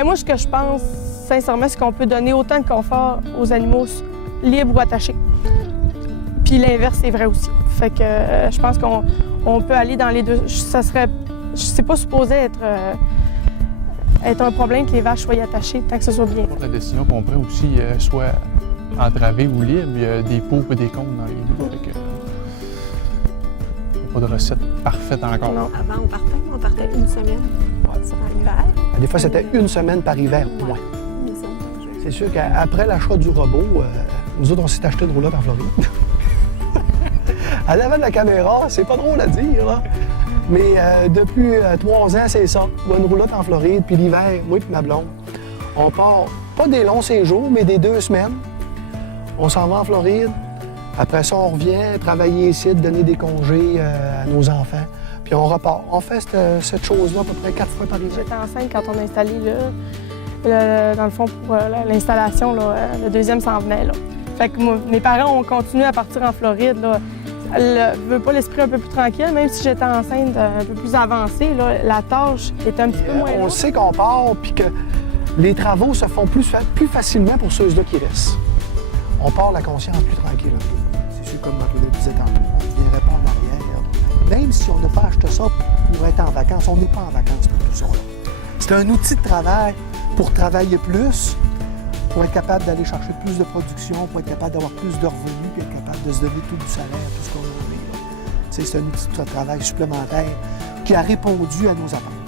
Ben moi, ce que je pense, sincèrement, c'est qu'on peut donner autant de confort aux animaux libres ou attachés. Puis l'inverse est vrai aussi. Fait que je pense qu'on peut aller dans les deux. Ça serait, c'est pas supposé être un problème que les vaches soient attachées tant que ce soit bien. La décision qu'on prend aussi soit entravée ou libre, il y a des pour et des contre dans les deux. Il n'y a pas de recette parfaite encore. Non. Avant, on partait une semaine par hiver. Des fois, c'était une semaine par hiver, point. C'est sûr qu'après l'achat du robot, nous autres, on s'est acheté une roulotte en Floride. À l'avant de la caméra, c'est pas drôle à dire, là. Mais depuis 3 ans, c'est ça. On a une roulotte en Floride, puis l'hiver, moi et ma blonde, on part, pas des longs séjours, mais des 2 semaines. On s'en va en Floride. Après ça, on revient travailler ici, donner des congés à nos enfants. Puis on repart. On fait cette chose-là à peu près 4 fois par hiver. J'étais enceinte quand on a installé, dans le fond, pour l'installation, le deuxième s'en venait. Là. Fait que mes parents ont continué à partir en Floride. Là. Elle veut pas l'esprit un peu plus tranquille, même si j'étais enceinte un peu plus avancée, là, la tâche était un petit peu moins On lourde. sait qu'on part, puis que les travaux se font plus facilement pour ceux-là qui restent. On part la conscience plus tranquille un peu. C'est sûr, comme Marie disait tantôt, on ne viendrait pas en arrière. Même si on n'a pas acheté ça pour être en vacances, on n'est pas en vacances pour tout ça. C'est un outil de travail pour travailler plus, pour être capable d'aller chercher plus de production, pour être capable d'avoir plus de revenus, puis être capable de se donner tout du salaire, tout ce qu'on a envie. C'est un outil de travail supplémentaire qui a répondu à nos attentes.